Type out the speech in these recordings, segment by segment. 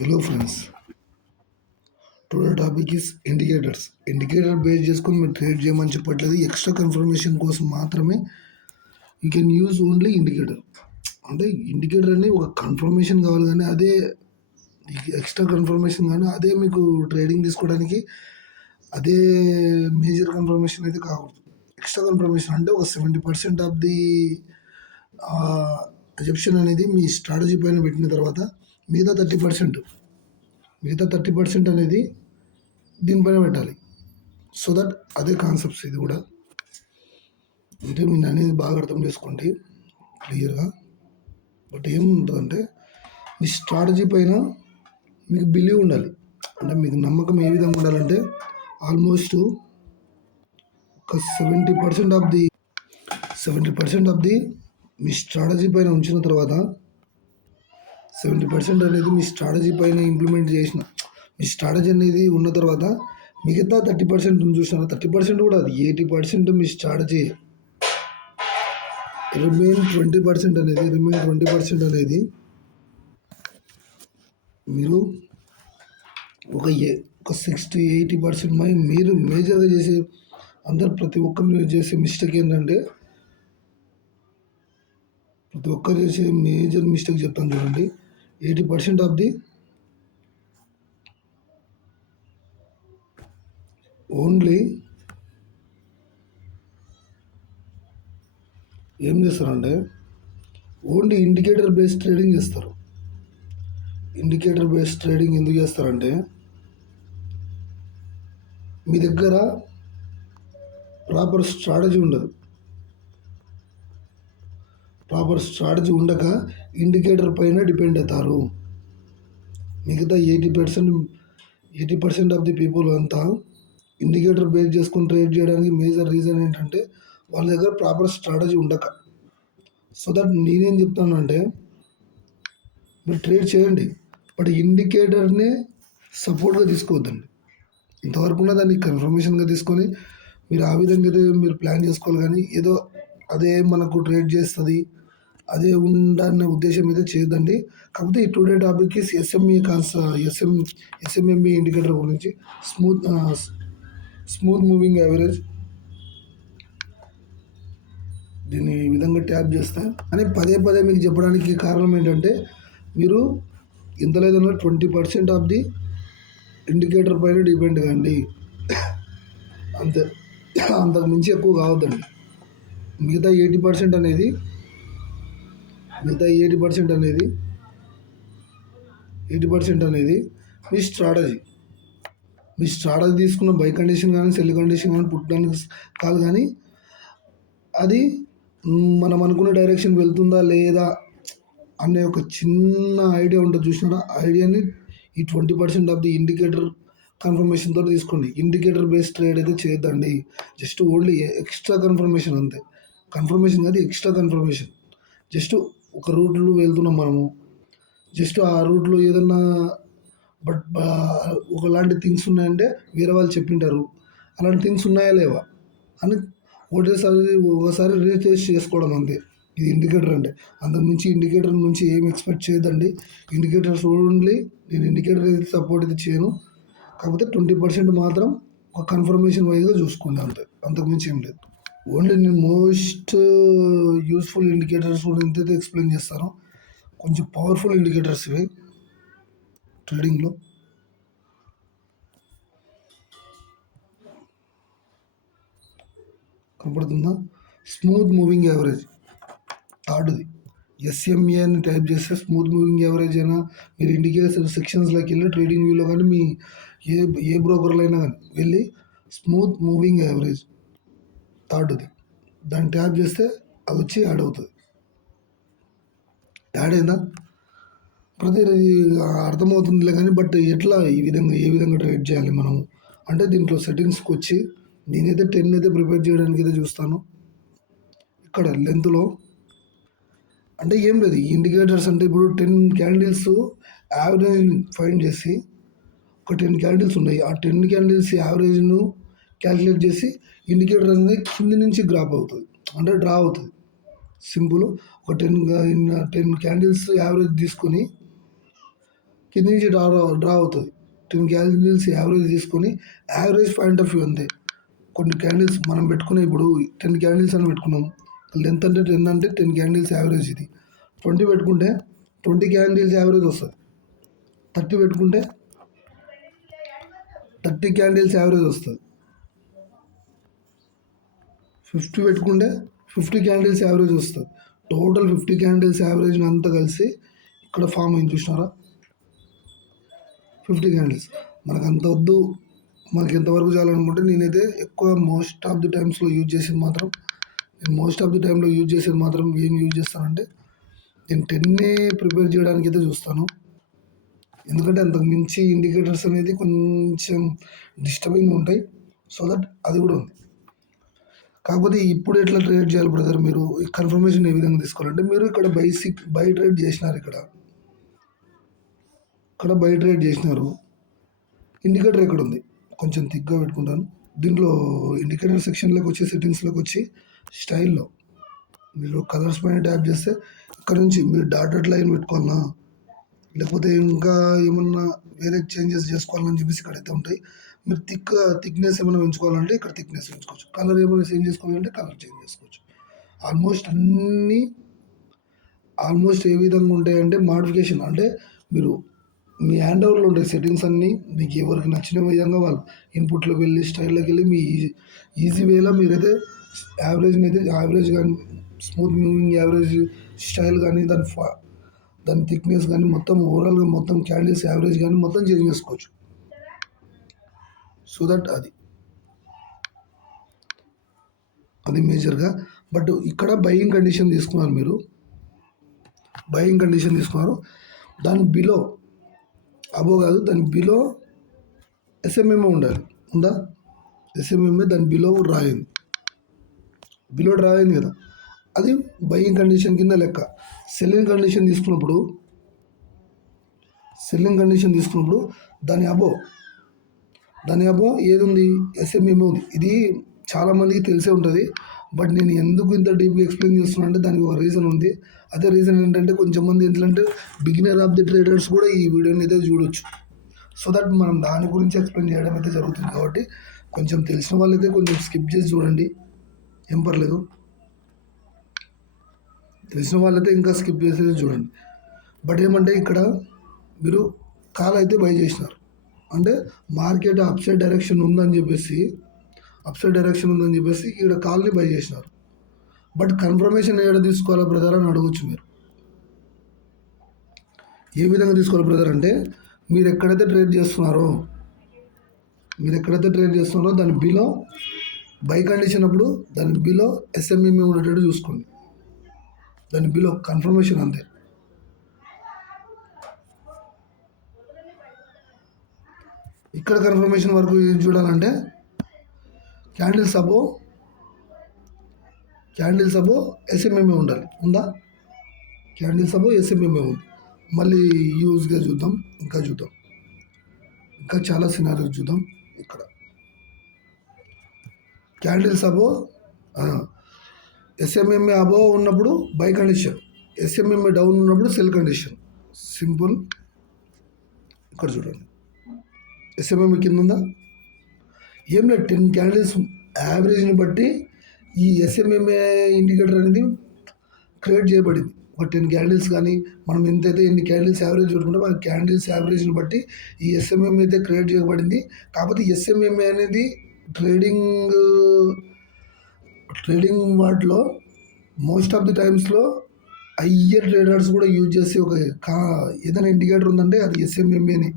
Hello friends, today topic is indicators. Indicator base చేసుకొని మీరు trade చేయమని చెప్పట్లేదు. ఎక్స్ట్రా కన్ఫర్మేషన్ కోసం మాత్రమే you can use only indicator. అంటే ఇండికేటర్ అనేది ఒక కన్ఫర్మేషన్ కావాలి, కానీ అదే ఎక్స్ట్రా కన్ఫర్మేషన్ కానీ అదే మీకు ట్రేడింగ్ తీసుకోవడానికి అదే మేజర్ కన్ఫర్మేషన్ అయితే కాకూడదు. ఎక్స్ట్రా కన్ఫర్మేషన్ అంటే ఒక 70% ఆఫ్ ది అజెప్షన్ అనేది మీ స్ట్రాటజీ పైన పెట్టిన తర్వాత మిగతా 30% అనేది దీనిపైన పెట్టాలి. సో దట్ అదే కాన్సెప్ట్స్ ఇది కూడా. అంటే మీరు అనేది బాగా అర్థం చేసుకోండి క్లియర్గా. బట్ ఏముంటుందంటే మీ స్ట్రాటజీ పైన మీకు బిలీవ్ ఉండాలి. అంటే మీకు నమ్మకం ఏ విధంగా ఉండాలంటే ఆల్మోస్ట్ ఒక 70% ఆఫ్ ది మీ స్ట్రాటజీ పైన ఉంచిన తర్వాత 70% అనేది మీ స్ట్రాటజీ పైన ఇంప్లిమెంట్ చేసిన మీ స్ట్రాటజీ అనేది ఉన్న తర్వాత మిగతా 30% చూసినారా, 30% కూడా అది 80% మీ స్ట్రాటజీ. రిమైన్ 20% అనేది మీరు ఒక 60-80% మీరు మేజర్గా చేసే ప్రతి ఒక్కరు చేసే మిస్టేక్ ఏంటంటే, ప్రతి ఒక్కరు చేసే మేజర్ మిస్టేక్ చెప్తాను చూడండి. 80% ఆఫ్ ది ఓన్లీ ఏం చేస్తారంటే ఓన్లీ ఇండికేటర్ బేస్డ్ ట్రేడింగ్ చేస్తారు. ఇండికేటర్ బేస్డ్ ట్రేడింగ్ ఎందుకు చేస్తారంటే, మీ దగ్గర ప్రాపర్ స్ట్రాటజీ ఉండదు. ప్రాపర్ స్ట్రాటజీ ఉండక ఇండికేటర్ పైన డిపెండ్ అవుతారు. మిగతా 80% ఆఫ్ ది పీపుల్ అంతా ఇండికేటర్ బేస్ చేసుకుని ట్రేడ్ చేయడానికి మేజర్ రీజన్ ఏంటంటే వాళ్ళ దగ్గర ప్రాపర్ స్ట్రాటజీ ఉండక. సో దట్ నేనేం చెప్తానంటే, మీరు ట్రేడ్ చేయండి, బట్ ఇండికేటర్నే సపోర్ట్గా తీసుకోవద్దండి. ఇంతవరకు దాన్ని కన్ఫర్మేషన్గా తీసుకొని మీరు ఆ విధంగా అయితే మీరు ప్లాన్ చేసుకోవాలి, కానీ ఏదో అదే మనకు ట్రేడ్ చేస్తుంది అదే ఉందన్న ఉద్దేశం అయితే చేయొద్దండి. కాకపోతే ఈ టుడే టాపిక్ ఎస్ఎంఎంఈ ఇండికేటర్ గురించి స్మూత్ మూవింగ్ యావరేజ్. దీన్ని ఈ విధంగా ట్యాప్ చేస్తే అని పదే మీకు చెప్పడానికి కారణం ఏంటంటే, మీరు ఎంత లేదన్నా 20% ఆఫ్ ది ఇండికేటర్ పైన డిపెండ్ కండి. అంతే, అంతకు మించి ఎక్కువ కావద్దండి. మిగతా 80% అనేది మీ స్ట్రాటజీ తీసుకున్న బై కండిషన్ కానీ సెల్ కండిషన్ కానీ పుట్టడానికి కాదు, కానీ అది మనం అనుకునే డైరెక్షన్ వెళ్తుందా లేదా అనే ఒక చిన్న ఐడియా ఉంటుంది చూసినారా. ఐడియాని ఈ 20% ఆఫ్ ది ఇండికేటర్ కన్ఫర్మేషన్ తోటి తీసుకోండి. ఇండికేటర్ బేస్డ్ ట్రేడ్ అయితే చేయొద్దండి. జస్ట్ ఓన్లీ ఎక్స్ట్రా కన్ఫర్మేషన్ అంతే. కన్ఫర్మేషన్ కాదు, ఎక్స్ట్రా కన్ఫర్మేషన్. జస్ట్ ఒక రూట్లో వెళ్తున్నాం మనము, జస్ట్ ఆ రూట్లో ఏదన్నా బట్ ఒకలాంటి థింగ్స్ ఉన్నాయంటే వేరే వాళ్ళు చెప్పింటారు, అలాంటి థింగ్స్ ఉన్నాయా లేవా అని ఒకసారి రీటెస్ట్ చేసుకోవడం అంతే. ఇది ఇండికేటర్ అంటే. అంతకుమించి ఇండికేటర్ నుంచి ఏం ఎక్స్పెక్ట్ చేయదండి. ఇండికేటర్స్ ఓన్లీ నేను ఇండికేటర్ అయితే సపోర్ట్ అయితే చేయను, కాకపోతే 20% మాత్రం ఒక కన్ఫర్మేషన్ వైజ్గా చూసుకోండి అంతే. అంతకుమించి ఏం లేదు. ఓన్లీ నేను మోస్ట్ యూస్ఫుల్ ఇండికేటర్స్ కూడా ఎంతైతే ఎక్స్ప్లెయిన్ చేస్తానో, కొంచెం పవర్ఫుల్ ఇండికేటర్స్ ఇవి ట్రేడింగ్లో. కనపడుతుందా? స్మూత్ మూవింగ్ యావరేజ్ థర్డ్ది ఎస్ఎంఏ అని టైప్ చేస్తే స్మూత్ మూవింగ్ యావరేజ్ అయినా మీరు ఇండికేటర్ సెక్షన్స్లోకి వెళ్ళి ట్రేడింగ్ వ్యూలో కానీ మీ ఏ బ్రోకర్లో అయినా కానీ వెళ్ళి స్మూత్ మూవింగ్ యావరేజ్ థర్డ్ది దాన్ని ట్యాప్ చేస్తే అది వచ్చి యాడ్ అవుతుంది. యాడ్ అయిందా? ప్రతి అర్థమవుతుందిలే కానీ, బట్ ఎట్లా ఏ విధంగా ట్రేడ్ చేయాలి మనము అంటే, దీంట్లో సెట్టింగ్స్కి వచ్చి నేనైతే 10 అయితే ప్రిపేర్ చేయడానికి అయితే చూస్తాను. ఇక్కడ లెంత్లో అంటే ఏం లేదు, ఈ ఇండికేటర్స్ అంటే ఇప్పుడు 10 క్యాండిల్స్ యావరేజ్ ఫైండ్ చేసి, ఒక 10 క్యాండిల్స్ ఉన్నాయి, ఆ 10 క్యాండిల్స్ యావరేజ్ను క్యాలిక్యులేట్ చేసి ఇండికేటర్ అనేది కింది నుంచి గ్రాప్ అవుతుంది, అంటే డ్రా అవుతుంది. సింపుల్. ఒక 10 క్యాండిల్స్ యావరేజ్ తీసుకొని కింద నుంచి డ్రా అవుతుంది. 10 క్యాండిల్స్ యావరేజ్ తీసుకొని యావరేజ్ పాయింట్ ఆఫ్ వ్యూ అంతే. కొన్ని క్యాండిల్స్ మనం పెట్టుకునే ఇప్పుడు 10 క్యాండిల్స్ అని పెట్టుకున్నాం. లెంత్ అంటే 10 అంటే 10 క్యాండిల్స్ యావరేజ్ ఇది. 20 పెట్టుకుంటే 20 క్యాండిల్స్ యావరేజ్ వస్తుంది. 30 పెట్టుకుంటే 30 క్యాండిల్స్ యావరేజ్ వస్తుంది. 50 పెట్టుకుంటే 50 క్యాండిల్స్ యావరేజ్ వస్తుంది. టోటల్ 50 క్యాండిల్స్ యావరేజ్ అంతా కలిసి ఇక్కడ ఫామ్ అయింది చూసినారా, 50 క్యాండిల్స్. మనకు అంత వద్దు, మనకి ఎంతవరకు చాలనుకుంటే నేనైతే ఎక్కువ మోస్ట్ ఆఫ్ ది టైమ్స్లో యూజ్ చేసేది మాత్రం ఏం యూజ్ చేస్తానంటే నేను 10 ప్రిపేర్ చేయడానికి అయితే చూస్తాను. ఎందుకంటే అంతకు మించి ఇండికేటర్స్ అనేది కొంచెం డిస్టర్బింగ్ ఉంటాయి. సో దట్ అది కూడా ఉంది. కాకపోతే ఇప్పుడు ఎట్లా ట్రేడ్ చేయాలి బ్రదర్, మీరు కన్ఫర్మేషన్ ఏ విధంగా తీసుకోవాలంటే మీరు ఇక్కడ బై ట్రేడ్ చేసినారు, ఇక్కడ బై ట్రేడ్ చేసినారు. ఇండికేటర్ ఎక్కడ ఉంది, కొంచెం థిక్గా పెట్టుకుంటాను. దీంట్లో ఇండికేటర్ సెక్షన్లోకి వచ్చి సెట్టింగ్స్లోకి వచ్చి స్టైల్లో మీరు కలర్స్ పైన ట్యాప్ చేస్తే ఇక్కడ నుంచి మీరు డాటెడ్ లైన్ పెట్టుకోవాలన్నా లేకపోతే ఇంకా ఏమన్నా వేరే చేంజెస్ చేసుకోవాలని చెప్పేసి ఇక్కడైతే ఉంటాయి. మీరు థిక్నెస్ ఏమైనా పెంచుకోవాలంటే ఇక్కడ థిక్నెస్ పెంచుకోవచ్చు. కలర్ ఏమైనా చేంజ్ చేసుకోవాలంటే కలర్ చేంజ్ చేసుకోవచ్చు. ఆల్మోస్ట్ ఏ విధంగా ఉంటాయంటే మాడిఫికేషన్ అంటే మీరు మీ హ్యాండ్ ఓవర్లో ఉంటాయి సెట్టింగ్స్ అన్నీ. మీకు ఎవరికి నచ్చిన విధంగా వాళ్ళు ఇన్పుట్లోకి వెళ్ళి స్టైల్లోకి వెళ్ళి మీ ఈజీ వేలో మీరైతే యావరేజ్ కానీ స్మూత్ మూవింగ్ యావరేజ్ స్టైల్ కానీ దాని థిక్నెస్ కానీ మొత్తం ఓవరాల్గా మొత్తం క్యాండిల్స్ యావరేజ్ కానీ మొత్తం చేంజ్ చేసుకోవచ్చు. సో దట్ అది మేజర్గా. బట్ ఇక్కడ బయింగ్ కండిషన్ తీసుకున్నారు. దాని బిలో అబో కాదు, దాని బిలో ఎస్ఎంఎంఏ ఉందా ఎస్ఎంఎంఏ దాని బిలో డ్రా అయింది కదా, అది బయింగ్ కండిషన్ కింద లెక్క. సెల్లింగ్ కండిషన్ తీసుకున్నప్పుడు దాని అబో ఏది ఉంది, ఎస్ఎంఎంఏ ఉంది. ఇది చాలామందికి తెలిసే ఉంటుంది. బట్ నేను ఎందుకు ఇంత డీప్గా ఎక్స్ప్లెయిన్ చేస్తున్నా అంటే దానికి ఒక రీజన్ ఉంది. అదే రీజన్ ఏంటంటే కొంచెం మంది ఏంటంటే బిగినర్ ఆఫ్ ది ట్రేడర్స్ కూడా ఈ వీడియోని అయితే చూడొచ్చు. సో దట్ మనం దాని గురించి ఎక్స్ప్లెయిన్ చేయడం అయితే జరుగుతుంది. కాబట్టి కొంచెం తెలిసిన వాళ్ళైతే కొంచెం స్కిప్ చేసి చూడండి, ఏం పర్లేదు. తెలిసిన వాళ్ళైతే ఇంకా స్కిప్ చేసేది చూడండి. బట్ ఏమంటే ఇక్కడ మీరు కాల్ అయితే బై చేసినారు అంటే మార్కెట్ అప్ సైడ్ డైరెక్షన్ ఉందని చెప్పేసి ఇక్కడ కాల్ని బై చేసినారు. బట్ కన్ఫర్మేషన్ ఏడ తీసుకోవాలా బ్రదర్ అని అడగచ్చు మీరు. ఏ విధంగా తీసుకోవాలి బ్రదర్ అంటే మీరు ఎక్కడైతే ట్రేడ్ చేస్తున్నారో దాని బిలో బై కండిషన్ అప్పుడు దాని బిలో ఎస్ఎంఎంఏ ఉండేటట్టు చూసుకోండి. దాని బిలో కన్ఫర్మేషన్ అంతే. ఇక్కడ కన్ఫర్మేషన్ వరకు చూడాలంటే క్యాండిల్స్ అబో ఎస్ఎంఎంఏ ఉందా, క్యాండిల్స్ అబో ఎస్ఎంఎంఏ ఉంది. మళ్ళీ యూజ్గా చూద్దాం, ఇంకా చాలా సినారీస్ చూద్దాం. ఇక్కడ క్యాండిల్స్ అబో ఎస్ఎంఎంఏ అబో ఉన్నప్పుడు బై కండిషన్, ఎస్ఎంఎంఏ డౌన్ ఉన్నప్పుడు సెల్ కండిషన్. సింపుల్. ఇక్కడ చూడండి ఎస్ఎంఎంఏ కింద ఉందా, ఏం లేదు 10 క్యాండిల్స్ యావరేజ్ని బట్టి ఈ ఎస్ఎంఎంఏ ఇండికేటర్ అనేది క్రియేట్ చేయబడింది. ఒక 10 క్యాండిల్స్ కానీ మనం ఎన్ని క్యాండిల్స్ యావరేజ్ పెట్టుకుంటే ఆ క్యాండిల్స్ యావరేజ్ని బట్టి ఈ ఎస్ఎంఎంఏ అయితే క్రియేట్ చేయబడింది. కాకపోతే ఎస్ఎంఎంఏ అనేది ట్రేడింగ్ వాటిలో మోస్ట్ ఆఫ్ ది టైమ్స్లో హయ్యర్ ట్రేడర్స్ కూడా యూజ్ చేసే ఏదైనా ఇండికేటర్ ఉందంటే అది ఎస్ఎంఎంఏనే,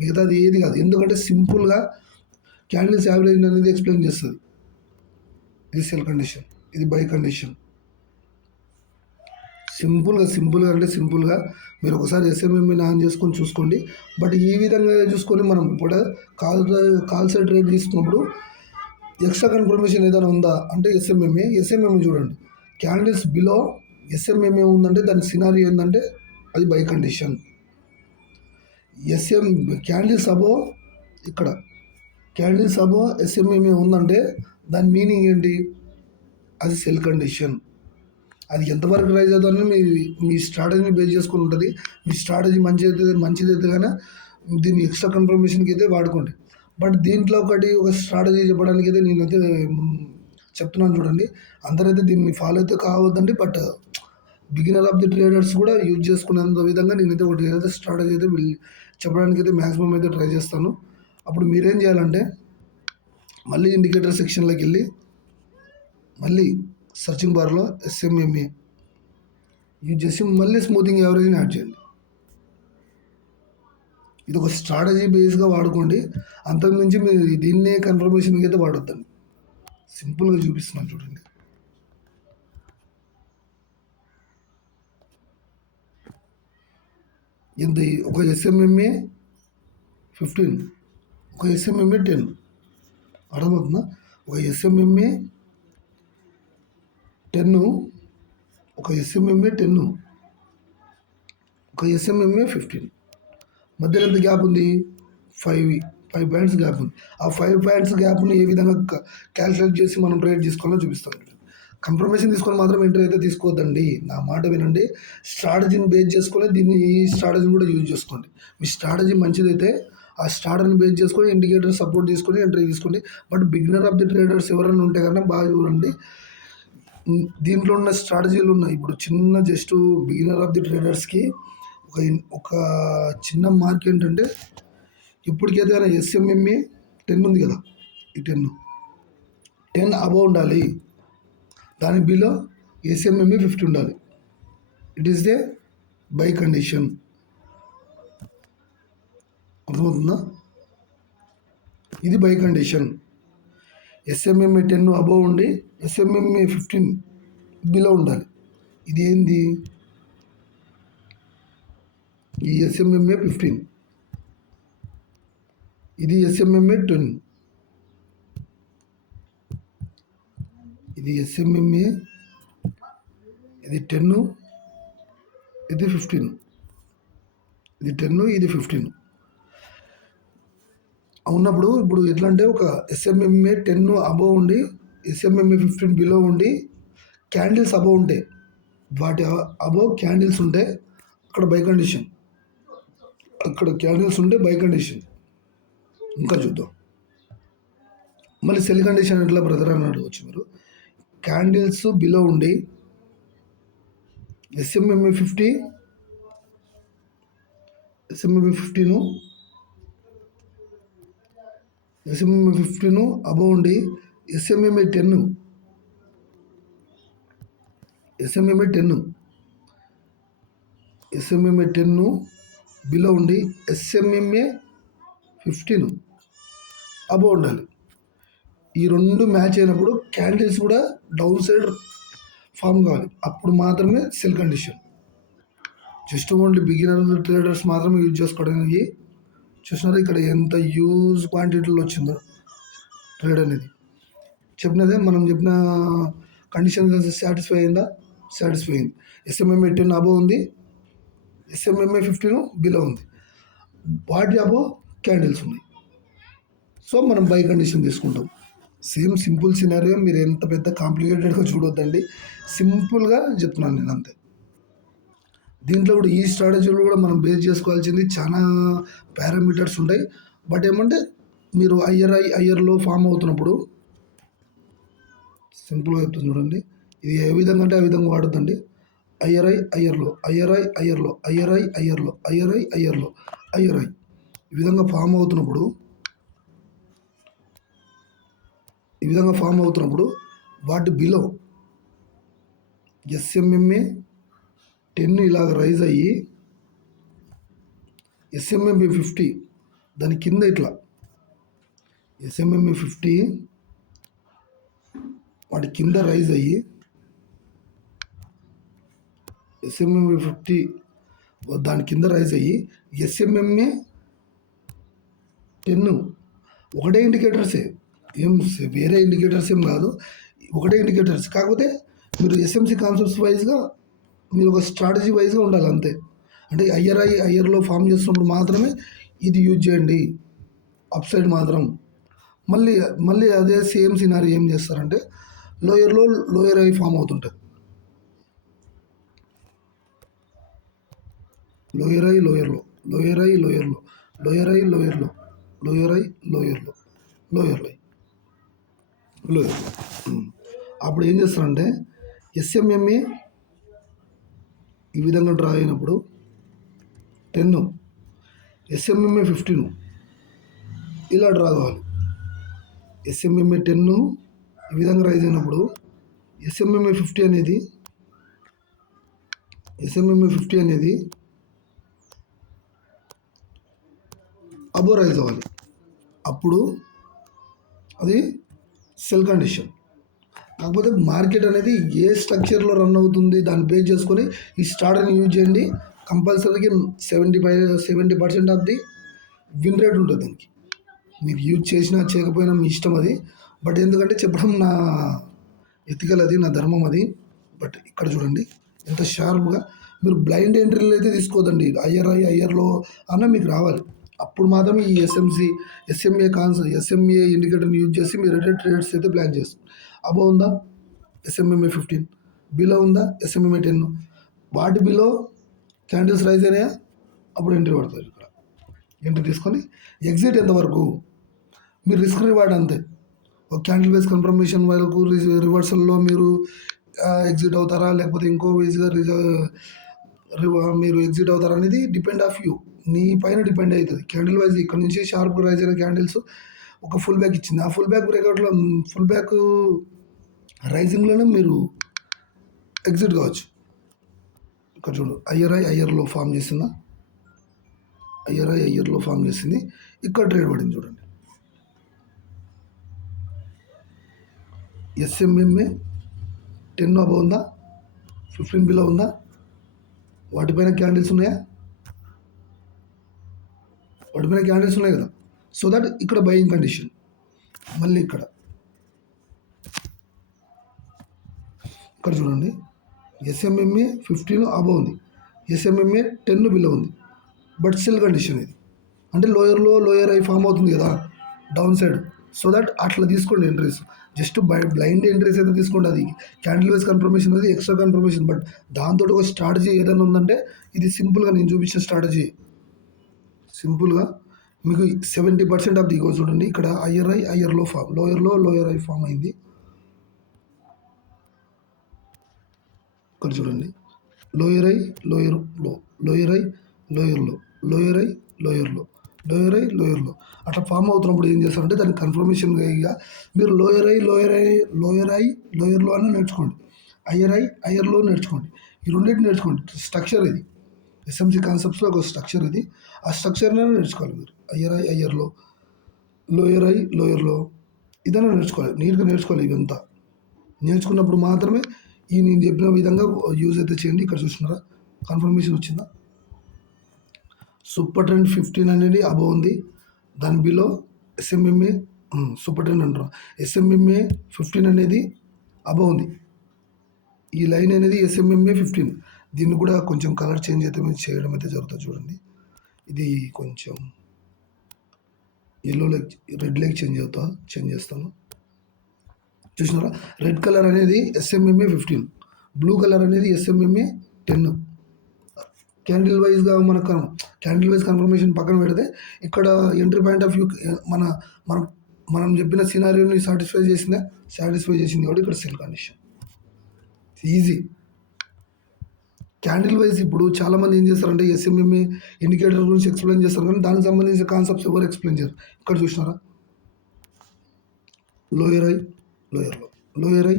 మిగతాది ఏది కాదు. ఎందుకంటే సింపుల్గా క్యాండిల్స్ యావరేజ్ అనేది ఎక్స్ప్లెయిన్ చేస్తుంది. ఇది సెల్ కండిషన్, ఇది బై కండిషన్. సింపుల్గా మీరు ఒకసారి ఎస్ఎంఎంఏని ఆన్ చేసుకొని చూసుకోండి. బట్ ఈ విధంగా చూసుకొని మనం ఇప్పుడు కాల్ సైడ్ ట్రేడ్ తీసుకున్నప్పుడు ఎక్స్ట్రా కన్ఫర్మేషన్ ఏదైనా ఉందా అంటే ఎస్ఎంఎంఏ చూడండి. క్యాండిల్స్ బిలో ఎస్ఎంఎంఏ ఉందంటే దాని సినారీ ఏంటంటే అది బై కండిషన్. క్యాండిల్స్ అబో ఎస్ఎంఎంఏ ఉందంటే దాని మీనింగ్ ఏంటి, అది సెల్ కండిషన్. అది ఎంతవరకు రైజ్ అవుతుందని మీ స్ట్రాటజీని బేస్ చేసుకొని ఉంటుంది. మీ స్ట్రాటజీ మంచిదైతే కానీ దీన్ని ఎక్స్ట్రా కన్ఫర్మేషన్కి అయితే వాడుకోండి. బట్ దీంట్లో ఒక స్ట్రాటజీ చెప్పడానికి అయితే నేనైతే చెప్తున్నాను చూడండి. అందరైతే దీన్ని ఫాలో అయితే కావద్దండి. But beginner of the traders కూడా యూజ్ చేసుకునేంత విధంగా నేనైతే ఒకటి ఏదైతే స్ట్రాటజీ అయితే చెప్పడానికి అయితే మ్యాక్సిమం అయితే ట్రై చేస్తాను. అప్పుడు మీరేం చేయాలంటే మళ్ళీ ఇండికేటర్ సెక్షన్లోకి వెళ్ళి మళ్ళీ సర్చింగ్ బార్లో SMMA యూజ్ చేసి మళ్ళీ స్మూతింగ్ యావరేజ్ని యాడ్ చేయండి. ఇది ఒక స్ట్రాటజీ బేస్గా వాడుకోండి. అంతకుమించి మీరు దీన్నే కన్ఫర్మేషన్కి అయితే వాడొద్దండి. సింపుల్గా చూపిస్తున్నాను చూడండి. ఎంత ఒక SMMA 15, ఒక SMMA 10 అర్థమవుతుందా? ఒక SMMA 10, ఒక SMMA 10, ఒక SMMA 15 మధ్యలో ఎంత గ్యాప్ ఉంది? 5 పాయింట్స్ గ్యాప్ ఉంది. ఆ 5 పాయింట్స్ గ్యాప్ని ఏ విధంగా క్యాల్కులేట్ చేసి మనం ట్రేడ్ చేసుకోవాలో చూపిస్తాను. కన్ఫర్మేషన్ తీసుకొని మాత్రం ఎంట్రీ అయితే తీసుకోవద్దండి. నా మాట వినండి. స్ట్రాటజీని బేస్ చేసుకొని ఈ స్ట్రాటజీని కూడా యూజ్ చేసుకోండి. మీ స్ట్రాటజీ మంచిదైతే ఆ స్ట్రాటజీని బేస్ చేసుకొని ఇండికేటర్ సపోర్ట్ తీసుకొని ఎంట్రీ తీసుకోండి. But beginner of the traders ఎవరైనా ఉంటే కన్నా బాగా చూడండి. దీంట్లో ఉన్న స్ట్రాటజీలు ఉన్నాయి. ఇప్పుడు చిన్న జస్ట్ బిగినర్ ఆఫ్ ది ట్రేడర్స్కి ఒక చిన్న మార్క్ ఏంటంటే ఇప్పటికైతే SMMA 10 ఉంది కదా, ఈ 10 అబవ్ ఉండాలి. దాని బిలో SMMA 50 ఉండాలి. It is they by condition. అర్థమవుతుందా? ఇది బై కండిషన్. SMMA 10 అబవ్ ఉండి SMMA 15 బిలో ఉండాలి. ఇది ఏంది? ఈ SMMA 15, ఇది SMMA 10, ఇది SMMA, ఇది 10, ఇది 15, ఇది 10, ఇది 15 ఉన్నప్పుడు ఇప్పుడు ఎట్లా అంటే ఒక SMMA 10 అబవ్ ఉండి SMMA 15 బిలో ఉండి క్యాండిల్స్ అబవ్ ఉంటాయి. వాటి అబవ్ క్యాండిల్స్ ఉంటే అక్కడ బై కండిషన్, అక్కడ క్యాండిల్స్ ఉంటే బై కండిషన్. ఇంకా చూద్దాం. మళ్ళీ సెల్ కండిషన్ ఎట్లా బ్రదర్ అని అడగవచ్చు మీరు. క్యాండిల్స్ బిలో ఉండి SMMA 15 అబవ్ ఉండి SMMA 10 బిలో ఉండి SMMA 15 అబవ్ ఉండాలి. ఈ రెండు మ్యాచ్ అయినప్పుడు క్యాండిల్స్ కూడా డౌన్ సైడ్ ఫామ్ కావాలి. అప్పుడు మాత్రమే cell condition. Just only beginner traders మాత్రమే యూజ్ చేసుకోవడానికి. చూసినారా ఇక్కడ ఎంత యూజ్ క్వాంటిటీలో వచ్చిందో ట్రేడ్ అనేది. చెప్పినదే మనం చెప్పిన కండిషన్ సాటిస్ఫై అయిందా? సాటిస్ఫై అయింది. SMMA 10 అబవ్ ఉంది, SMMA 15 బిలో ఉంది. వాటి అబవ్ క్యాండిల్స్ ఉన్నాయి. సో మనం బై కండిషన్ తీసుకుంటాం. Same simple scenario. మీరు ఎంత పెద్ద కాంప్లికేటెడ్గా చూడొద్దండి. సింపుల్గా చెప్తున్నాను నేను అంతే. దీంట్లో కూడా ఈ స్ట్రాటజీలు కూడా మనం బేస్ చేసుకోవాల్సింది చాలా పారామీటర్స్ ఉంటాయి. బట్ ఏమంటే మీరు ఐఆర్లో ఫామ్ అవుతున్నప్పుడు సింపుల్గా చెప్తుంది చూడండి. ఇది ఏ విధంగా అంటే ఆ విధంగా వాడొద్దండి. ఐఆర్లో ఈ విధంగా ఫామ్ అవుతున్నప్పుడు వాటి బిలో SMMA 10 ఇలాగ రైజ్ అయ్యి SMMA 50 దాని కింద ఇట్లా SMMA 50 వాటి కింద రైజ్ అయ్యి SMMA 50 దాని కింద రైజ్ అయ్యి SMMA 10 ఒకటే ఇండికేటర్సే, ఏం వేరే ఇండికేటర్స్ ఏం కాదు, ఒకటే ఇండికేటర్స్. కాకపోతే మీరు SMC కాన్సెప్ట్స్ వైజ్గా మీరు ఒక స్ట్రాటజీ వైజ్గా ఉండాలి అంతే. అంటే ఐఆర్లో ఫామ్ చేస్తున్నప్పుడు మాత్రమే ఇది యూజ్ చేయండి, అప్ సైడ్ మాత్రం. మళ్ళీ అదే సేమ్ సినారీ ఏం చేస్తారంటే లోయర్ ఐ ఫామ్ అవుతుంటుంది. లోయర్ ఐ లోయర్లో, లోయర్ ఐ లోయర్లో, లోయర్ ఐ లోయర్లో, లోయర్ ఐ లోయర్లో, లోయర్ ఐ లోయర్. అప్పుడు ఏం చేస్తారంటే ఎస్ఎంఎంఏ ఈ విధంగా డ్రా అయినప్పుడు 10, ఎస్ఎంఎంఏ 15 ఇలా డ్రా కావాలి. ఎస్ఎంఎంఏ 10 ఈ విధంగా రైజ్ అయినప్పుడు ఎస్ఎంఎంఏ 50 అనేది అబో రైజ్ అవ్వాలి. అప్పుడు అది సెల్ కండిషన్. కాకపోతే మార్కెట్ అనేది ఏ స్ట్రక్చర్లో రన్ అవుతుంది దాన్ని బేస్ చేసుకొని ఈ స్టార్టర్ని యూజ్ చేయండి. కంపల్సరీగా 70% ఆఫ్ ది విన్ రేట్ ఉంటుంది దానికి. మీరు యూజ్ చేసినా చేయకపోయినా మీ ఇష్టం అది. బట్ ఎందుకంటే చెప్పడం నా ఎథికల్, అది నా ధర్మం అది. బట్ ఇక్కడ చూడండి ఎంత షార్ప్గా. మీరు బ్లైండ్ ఎంట్రీలు అయితే తీసుకోదండి. ఐఆర్లో అన్న మీకు రావాలి. అప్పుడు మాత్రమే ఈ ఎస్ఎంఏ ఇండికేటర్ని యూజ్ చేసి మీరు ట్రేడ్స్ అయితే ప్లాన్ చేస్తారు. అబో ఉందా ఎస్ఎంఎంఏ 15, బిలో ఉందా ఎస్ఎంఎంఏ 10, వాటి బిలో క్యాండిల్స్ రైజ్ అయినాయా అప్పుడు ఎంట్రీ పడతారు. ఇక్కడ ఎంట్రీ తీసుకొని ఎగ్జిట్ ఎంతవరకు మీరు రిస్క్ రివార్డ్ అంతే. ఒక క్యాండిల్ బేస్ కన్ఫర్మేషన్ వరకు రివర్సల్లో మీరు ఎగ్జిట్ అవుతారా లేకపోతే ఇంకో వేస్గా మీరు ఎగ్జిట్ అవుతారా అనేది డిపెండ్ ఆఫ్ యూ, నీ పైన డిపెండ్ అవుతుంది. క్యాండిల్ వైజ్ ఇక్కడ నుంచి షార్ప్ రైజ్ అయిన క్యాండిల్స్ ఒక ఫుల్ బ్యాక్ ఇచ్చింది. ఆ ఫుల్ బ్యాక్ బ్రేక్అవుట్లో ఫుల్ బ్యాక్ రైజింగ్లోనే మీరు ఎగ్జిట్ కావచ్చు. ఇక్కడ చూడు ఐఆర్లో ఫామ్ చేసిందా, ఐఆర్లో ఫామ్ చేసింది. ఇక్కడ ట్రేడ్ పడింది చూడండి. ఎస్ఎంఎంఏ 10 అబౌవ్ ఉందా, 15 బిలో ఉందా, వాటిపైన క్యాండిల్స్ ఉన్నాయా, వాటిపైన క్యాండిల్స్ ఉన్నాయి కదా. సో దట్ ఇక్కడ బయింగ్ కండిషన్. మళ్ళీ ఇక్కడ చూడండి ఎస్ఎంఎంఏ 15 అబౌవ్ ఉంది, ఎస్ఎంఎంఏ 10 బిలో ఉంది. బట్ సెల్ కండిషన్ ఇది. అంటే లోయర్ ఐ ఫామ్ అవుతుంది కదా డౌన్ సైడ్. సో దట్ అట్లా తీసుకోండి ఎంట్రీస్. జస్ట్ బ్లైండ్ ఎంట్రీస్ అయితే తీసుకోండి. అది క్యాండిల్ వైజ్ కన్ఫర్మేషన్, అది ఎక్స్ట్రా కన్ఫర్మేషన్. బట్ దాంతో ఒక స్ట్రాటజీ ఏదైనా ఉందంటే ఇది సింపుల్గా నేను చూపించిన స్ట్రాటజీ. సింపుల్గా మీకు 70% ఆఫ్ ది ఇగో చూడండి. ఇక్కడ ఐఆర్లో ఫామ్, లోయర్ ఐ ఫామ్ అయింది. ఇక్కడ చూడండి లోయర్ ఐ లోయర్ లో, లోయర్ ఐ లోయర్ లో, లోయర్ ఐ లోయర్ లో, లోయర్ లో అట్లా ఫామ్ అవుతున్నప్పుడు ఏం చేస్తారంటే దానికి కన్ఫర్మేషన్గా ఇక మీరు లోయర్ లో అని నేర్చుకోండి. ఐఆర్లో నేర్చుకోండి. ఈ రెండింటిని నేర్చుకోండి. స్ట్రక్చర్ ఇది ఎస్ఎంసి కాన్సెప్ట్స్లో ఒక స్ట్రక్చర్ ఇది. ఆ స్ట్రక్చర్నే నేర్చుకోవాలి మీరు. ఐఆర్లో, లోయర్లో ఇదైనా నేర్చుకోవాలి. నీట్గా నేర్చుకోవాలి. ఇవంతా నేర్చుకున్నప్పుడు మాత్రమే ఈ నేను చెప్పిన విధంగా యూజ్ అయితే చేయండి. ఇక్కడ చూస్తున్నారా కన్ఫర్మేషన్ వచ్చిందా. సూపర్ ట్రెండ్ 15 అనేది అబౌవ్ ఉంది. దాని బిలో ఎస్ఎంఎంఏ సూపర్ ట్రెండ్ అంటారు. ఎస్ఎంఎంఏ 15 అనేది అబౌవ్ ఉంది. ఈ లైన్ అనేది ఎస్ఎంఎంఏ 15. దీన్ని కూడా కొంచెం కలర్ చేంజ్ అయితే చేయడం అయితే జరుగుతుంది చూడండి. ఇది కొంచెం yellow like red like change చేస్తాను. చూసినారా రెడ్ కలర్ అనేది ఎస్ఎంఎంఏ 15, బ్లూ కలర్ అనేది ఎస్ఎంఎంఏ 10. క్యాండిల్ వైజ్గా మనకు క్యాండిల్ వైజ్ కన్ఫర్మేషన్ పక్కన పెడితే ఇక్కడ ఎంట్రీ పాయింట్ ఆఫ్ వ్యూ మనం చెప్పిన సినారియోని సాటిస్ఫై చేసింది కాబట్టి ఇక్కడ cell condition easy. Candle wise ఇప్పుడు చాలామంది ఏం చేస్తారంటే ఎస్ఎంఎంఏ ఇండికేటర్ గురించి ఎక్స్ప్లెయిన్ చేస్తారు, కానీ దానికి సంబంధించిన కాన్సెప్ట్స్ ఎవరు ఎక్స్ప్లెయిన్ చేయరు. ఇక్కడ చూసినారా లోయర్ ఐ లోయర్లో, లోయర్ ఐ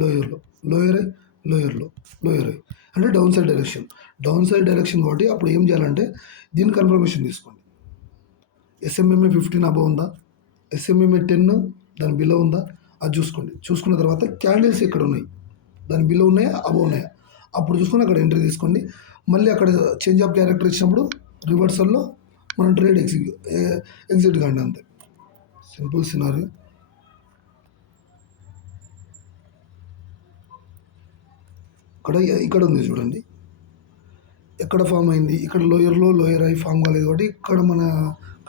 లోయర్లో, లోయర్ ఐ అంటే డౌన్ సైడ్ డైరెక్షన్ కాబట్టి అప్పుడు ఏం చేయాలంటే దీని కన్ఫర్మేషన్ తీసుకోండి. ఎస్ఎంఎంఏ 15 అబౌవ్ ఉందా, ఎస్ఎంఎంఏ 10 దాని బిలో ఉందా అది చూసుకోండి. చూసుకున్న తర్వాత క్యాండిల్స్ ఎక్కడ ఉన్నాయి, దాని బిలో ఉన్నాయా అబౌవ్ ఉన్నాయా అప్పుడు చూసుకొని అక్కడ ఎంట్రీ తీసుకోండి. మళ్ళీ అక్కడ చేంజ్ ఆఫ్ క్యారెక్టర్ ఇచ్చినప్పుడు రివర్సల్లో మనం ట్రేడ్ ఎగ్జిట్ కాండి. అంతే సింపుల్ సినారియో. ఇక్కడ ఉంది చూడండి ఎక్కడ ఫామ్ అయింది. ఇక్కడ లోయర్ ఐ ఫామ్ కాలేదు కాబట్టి ఇక్కడ మన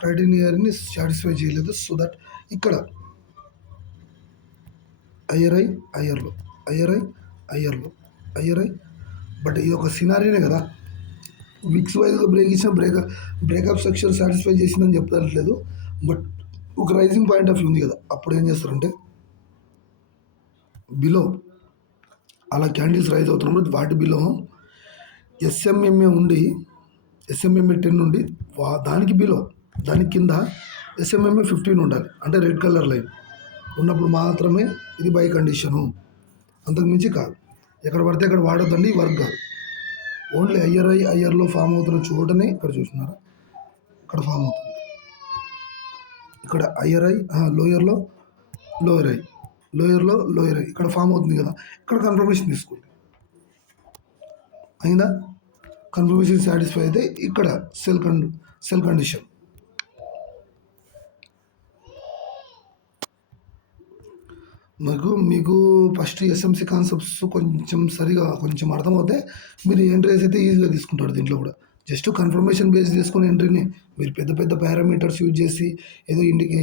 క్రైటీరియాని సాటిస్ఫై చేయలేదు. సో దట్ ఇక్కడ ఐఆర్లో బట్ ఇది ఒక సినారీనే కదా. విక్స్ వైజ్గా బ్రేక్ ఇచ్చిన బ్రేకప్ స్ట్రక్చర్ సాటిస్ఫై చేసిందని చెప్పట్లేదు. బట్ ఒక రైజింగ్ పాయింట్ ఆఫ్ వ్యూ ఉంది కదా, అప్పుడు ఏం చేస్తారంటే బిలో అలా క్యాండిల్స్ రైజ్ అవుతున్నప్పుడు వాటి బిలో ఎస్ఎంఎంఏ ఉండి ఎస్ఎంఎంఏ 10 ఉండి దానికి బిలో దాని కింద ఎస్ఎంఎంఏ 15 ఉండాలి. అంటే రెడ్ కలర్ లైన్ ఉన్నప్పుడు మాత్రమే ఇది బై కండిషను, అంతకుమించి కాదు. ఎక్కడ పడితే అక్కడ వాడొద్దండి, వర్క్ కాదు. ఓన్లీ ఐఆర్లో ఫామ్ అవుతున్న చోటనే ఇక్కడ చూస్తున్నారా, ఇక్కడ ఫామ్ అవుతుంది. ఇక్కడ ఐఆర్ఐ లోయర్లో లోయర్ ఐ ఇక్కడ ఫామ్ అవుతుంది కదా, ఇక్కడ కన్ఫర్మేషన్ తీసుకోండి. అయిందా? కన్ఫర్మేషన్ సాటిస్ఫై అయితే ఇక్కడ సెల్ కండిషన్. మీకు ఫస్ట్ ఎస్ఎంసి కాన్సెప్ట్స్ కొంచెం అర్థమవుతే మీరు ఎంట్రీస్ అయితే ఈజీగా తీసుకుంటారు. దీంట్లో కూడా జస్ట్ కన్ఫర్మేషన్ బేస్ చేసుకునే ఎంట్రీని మీరు పెద్ద పెద్ద పారామీటర్స్ యూజ్ చేసి ఏదో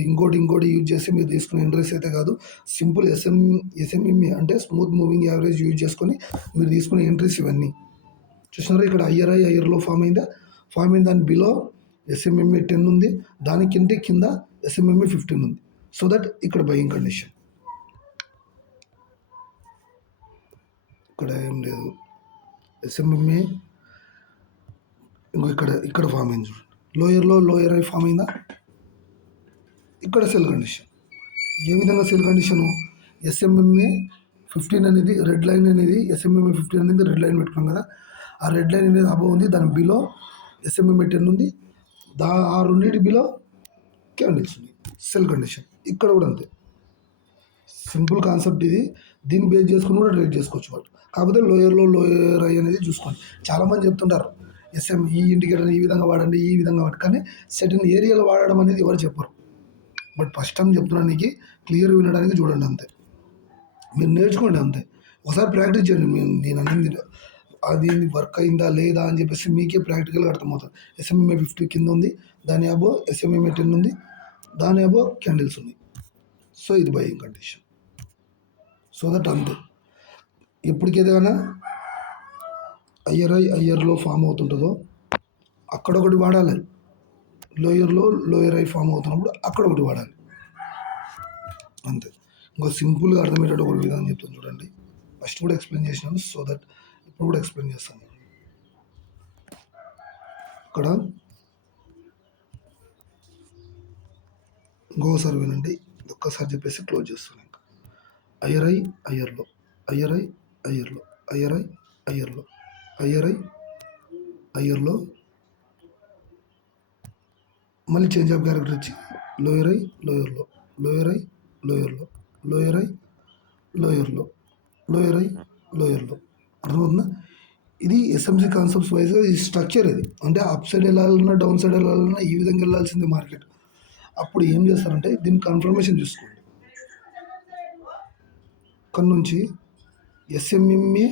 ఇంకోటి యూజ్ చేసి మీరు తీసుకునే ఎంట్రీస్ అయితే కాదు. సింపుల్ ఎస్ఎంఎంఏ అంటే స్మూత్ మూవింగ్ యావరేజ్ యూజ్ చేసుకొని మీరు తీసుకునే ఎంట్రీస్ ఇవన్నీ చూసినారా. ఇక్కడ ఐఆర్లో ఫామ్ అయిన దాని బిలో ఎస్ఎంఎంఏ 10 ఉంది, దానికి కింద ఎస్ఎంఎంఏ 15 ఉంది. సో దట్ ఇక్కడ బయింగ్ కండిషన్. ఇక్కడ ఏం లేదు, ఎస్ఎంఎంఏ ఇంకో ఇక్కడ ఫామ్ అయింది చూడండి. లోయర్ ఐ ఫామ్ అయిందా, ఇక్కడ సెల్ కండిషన్. ఏ విధంగా సెల్ కండిషను, ఎస్ఎంఎంఏ 15 అనేది రెడ్ లైన్ అనేది ఎస్ఎంఎంఏ 15 అనేది రెడ్ లైన్ పెట్టుకున్నాం కదా, ఆ రెడ్ లైన్ అనేది అబవ్ ఉంది, దాని బిలో ఎస్ఎంఎంఏ 10 ఉంది, ఆ రెండింటి బిలో క్యాండిల్స్ ఉంది, సెల్ కండిషన్. ఇక్కడ కూడా అంతే, సింపుల్ కాన్సెప్ట్ ఇది. దీన్ని బేస్ చేసుకుని కూడా ట్రేడ్ చేసుకోవచ్చు వాళ్ళు. కాకపోతే లోయర్ ఐ అనేది చూసుకోండి. చాలామంది చెప్తుంటారు ఈ ఇండికేటర్ ఈ విధంగా వాడండి, ఈ విధంగా వాడండి, కానీ సెటిన్ ఏరియాలో వాడడం అనేది ఎవరు చెప్పరు. బట్ ఫస్ట్ టైం చెప్తున్నానికి క్లియర్ వినడానికి చూడండి అంతే, మీరు నేర్చుకోండి అంతే. ఒకసారి ప్రాక్టీస్ చేయండి. నేను అనేది అది వర్క్ అయిందా లేదా అని చెప్పేసి మీకే ప్రాక్టికల్గా అర్థమవుతుంది. ఎస్ఎంఎంఏ 50 కింద ఉంది, దాని అబో ఎస్ఎంఎంఏ 10 ఉంది, దాని అబో క్యాండిల్స్ ఉన్నాయి. సో ఇది బయింగ్ కండిషన్. సో దట్ అంతే. ఎప్పటికేదైనా ఐఆర్లో ఫామ్ అవుతుంటుందో అక్కడ ఒకటి వాడాలి, లోయర్ ఐ ఫామ్ అవుతున్నప్పుడు అక్కడ ఒకటి వాడాలి, అంతే. ఇంకో సింపుల్గా అర్థమయ్యేటట్టు ఒక విధానం చెప్తాను చూడండి. ఫస్ట్ కూడా ఎక్స్ప్లెయిన్ చేసినాను, సో దట్ ఇప్పుడు కూడా ఎక్స్ప్లెయిన్ చేస్తాను. ఇక్కడ ఇంకోసారి వినండి, ఒక్కసారి చెప్పేసి క్లోజ్ చేస్తాను. ఇంకా ఐఆర్లో మళ్ళీ చేంజ్ ఆఫ్ క్యారెక్టర్ ఇచ్చి లోయర్లో అర్థమవుతుందా? ఇది ఎస్ఎంసి కాన్సెప్ట్స్ వైజ్గా ఈ స్ట్రక్చర్. ఇది అంటే అప్ సైడ్ వెళ్ళాలన్నా డౌన్ సైడ్ వెళ్ళాలన్నా ఈ విధంగా వెళ్ళాల్సిందే మార్కెట్. అప్పుడు ఏం చేస్తారంటే దీన్ని కన్ఫర్మేషన్ చూసుకోండి. ఇక్కడ నుంచి ఎస్ఎంఎంఏ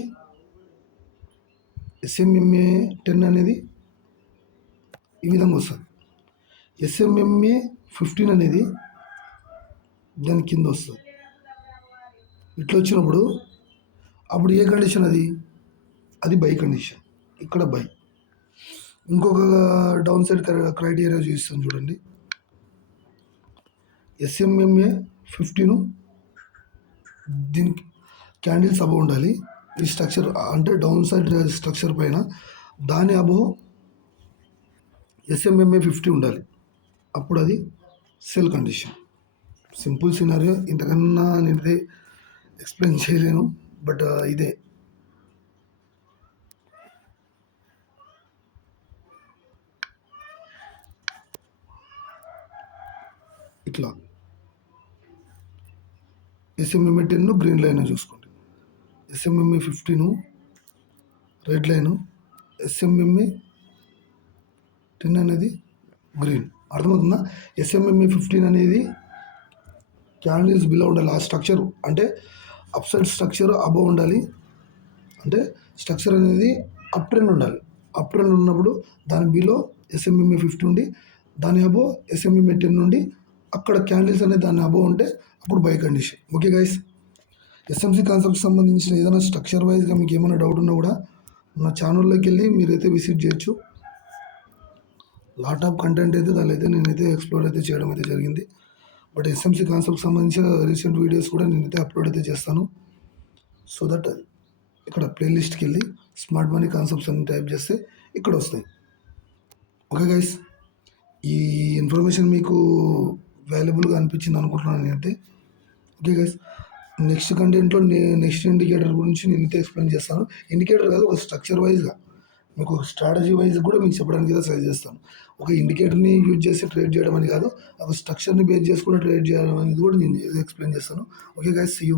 10 అనేది ఈ విధంగా వస్తుంది, ఎస్ఎంఎంఏ 15 అనేది దాని కింద వస్తుంది. ఇట్లా వచ్చినప్పుడు అప్పుడు ఏ కండిషన్ అది బై కండిషన్. ఇక్కడ బై. ఇంకొక డౌన్ సైడ్ క్రైటీరియా చూపిస్తాను చూడండి. ఎస్ఎంఎంఏ 15 దీనికి క్యాండిల్స్ అబవ్ ఉండాలి. ఈ స్ట్రక్చర్ అంటే డౌన్ సైడ్ స్ట్రక్చర్ పైన దాని అబవ్ ఎస్ఎంఎంఏ 50 ఉండాలి, అప్పుడు అది సెల్ కండిషన్. సింపుల్ సినారియో, ఇంతకన్నా నేనైతే ఎక్స్ప్లెయిన్ చేయలేను. బట్ ఇదే ఇట్లా ఎస్ఎంఎంఏ 10 గ్రీన్ లైన్ చూసుకోండి, ఎస్ఎంఎంఏ 15 రెడ్ లైను, ఎస్ఎంఎంఏ 10 అనేది గ్రీన్. అర్థమవుతుందా? ఎస్ఎంఎంఏ 15 అనేది క్యాండిల్స్ బిలో ఉండాలి. ఆ స్ట్రక్చర్ అంటే అప్ సైడ్ స్ట్రక్చర్ అబవ్ ఉండాలి. అంటే స్ట్రక్చర్ అనేది అప్ ట్రెండ్ ఉండాలి. అప్ ట్రెండ్ ఉన్నప్పుడు దాని బిలో ఎస్ఎంఎంఏ 50 ఉండి దాని అబవ్ ఎస్ఎంఎంఏ 10 నుండి అక్కడ క్యాండిల్స్ అనేది దాని అబవ్ ఉంటే అప్పుడు by condition. Okay guys, SMC concept సంబంధించిన ఏదైనా స్ట్రక్చర్ వైజ్గా మీకు ఏమైనా డౌట్ ఉన్నా కూడా నా ఛానల్లోకి వెళ్ళి మీరైతే విజిట్ చేయొచ్చు. లాట్ ఆఫ్ కంటెంట్ అయితే దానిలో అయితే నేనైతే ఎక్స్ప్లోర్ అయితే చేయడం అయితే జరిగింది. బట్ ఎస్ఎంసీ కాన్సెప్ట్ సంబంధించిన రీసెంట్ వీడియోస్ కూడా నేనైతే అప్లోడ్ అయితే చేస్తాను. సో దట్ ఇక్కడ ప్లేలిస్ట్కి వెళ్ళి స్మార్ట్ మనీ కాన్సెప్ట్స్ అని టైప్ చేస్తే ఇక్కడ వస్తాయి. ఓకే గైస్, ఈ ఇన్ఫర్మేషన్ మీకు వాల్యుబుల్గా అనిపించింది అనుకుంటున్నాను నేనైతే. ఓకే గైస్, నెక్స్ట్ కంటెంట్లో నెక్స్ట్ ఇండికేటర్ గురించి నేనైతే ఎక్స్ప్లెయిన్ చేస్తాను. ఇండికేటర్ కాదు, ఒక స్ట్రక్చర్ వైజ్గా మీకు స్ట్రాటజీ వైజ్ కూడా మీకు చెప్పడానికి అయితే ట్రై చేస్తాను. ఒక ఇండికేటర్ని యూజ్ చేసి ట్రేడ్ చేయడం అని కాదు, ఒక స్ట్రక్చర్ని బేస్ చేసి కూడా ట్రేడ్ చేయడం అనేది కూడా నేను ఎక్స్ప్లెయిన్ చేస్తాను. Okay guys, see you.